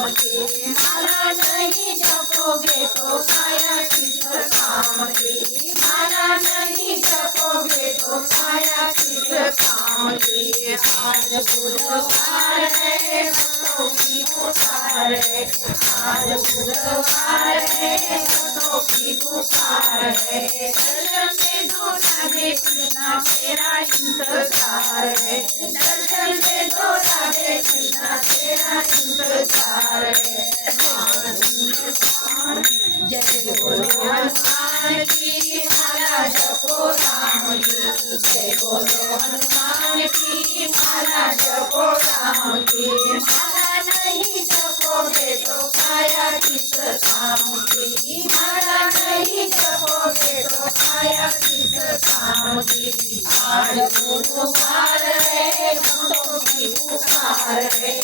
काम की, माला नहीं जपोगे तो काया किस काम की, माला नहीं जपोगे तो काया किस काम की। आज बुधवार है भक्तों की पुकार है, आज बुधवार है भक्तों की पुकार है। दर्शन दे दो राधे कृष्णा तेरा इंतजार है, दर्शन दे दो राधे कृष्णा तेरा इंतजार है। जय बोलो हनुमान की, माला जपो राम की, जय बोलो हनुमान की, माला जपो राम की। माला नहीं जपोगे तो काया किस काम की, माला नहीं जपोगे तो काया किस काम की। आज गुरुवार है भक्तों की पुकार है,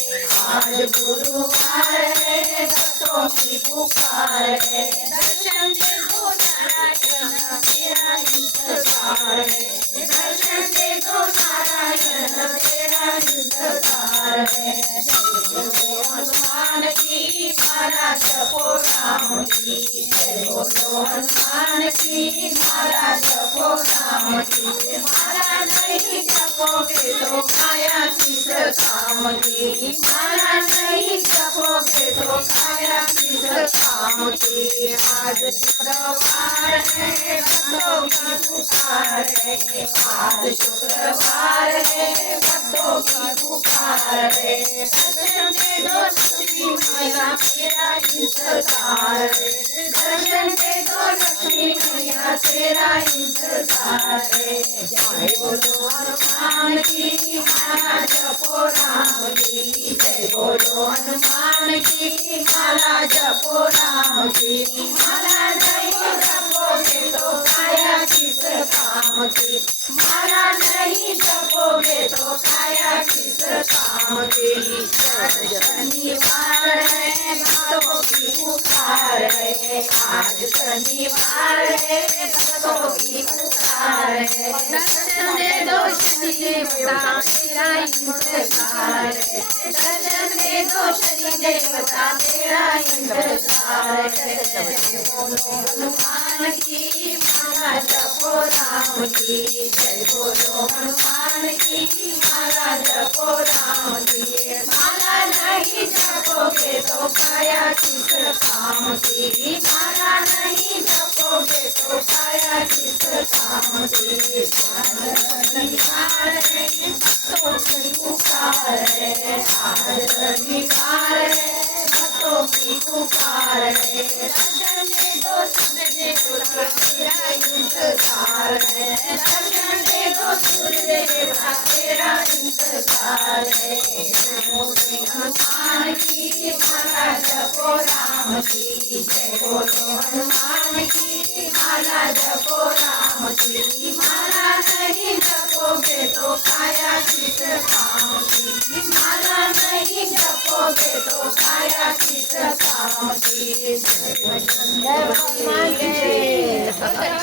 आज गुरुवार है भक्तों की पुकार है। दर्शन दे दो नारायण तेरा इंतजार है, दर्शन दे दो नारायण तेरा इंतजार है। जय बोलो हनुमान की, माला जपो राम की, जय बोलो हनुमान की, माला जपो राम की। माला नहीं जपोगे तो काया किस काम की, माला नहीं जपोगे तो काया किस काम की। आज शुक्रवार है भक्तों की पुकार है, आज शुक्रवार है भक्तों की पुकार है। दर्शन दे दो लक्ष्मी मैया तेरा इंतजार है, दर्शन दे दो लक्ष्मी मैया तेरा इंतजार है। जय बोलो हनुमान की, माला जपो राम की, जय बोलो हनुमान की, माला जपो राम की। माला नहीं जपोगे तो काया किस काम की, माला नहीं जपोगे तो काया किस काम की। शनिवार है भक्तों की पुकार है, आज शनिवार है भक्तों की पुकार है। दर्शन दे दो शनि देवता तेरा इंतजार है, दर्शन दे दो शनि देवता तेरा इंतजार है। जय बोलो हनुमान की, माला जपो राम की, जय बोलो हनुमान की, माला जपो राम की। माला नहीं जपोगे तो काया किस काम की, माला नहीं जपोगे तो काया किस काम की। शनिवार है भक्तों की पुकार है, आज शनिवार है भक्तों की पुकार है। दर्शन दे दो सूर्यदेवता तेरा इंतजार है, दर्शन दे दो सूर्यदेवता तेरा इंतजार है। जय बोलो हनुमान की, माला जपो राम की, जय बोलो हनुमान की, माला जपो राम की। माला नहीं जपोगे तो काया किस काम की, माला नहीं जपोगे तो काया किस काम की। जय हनुमान की।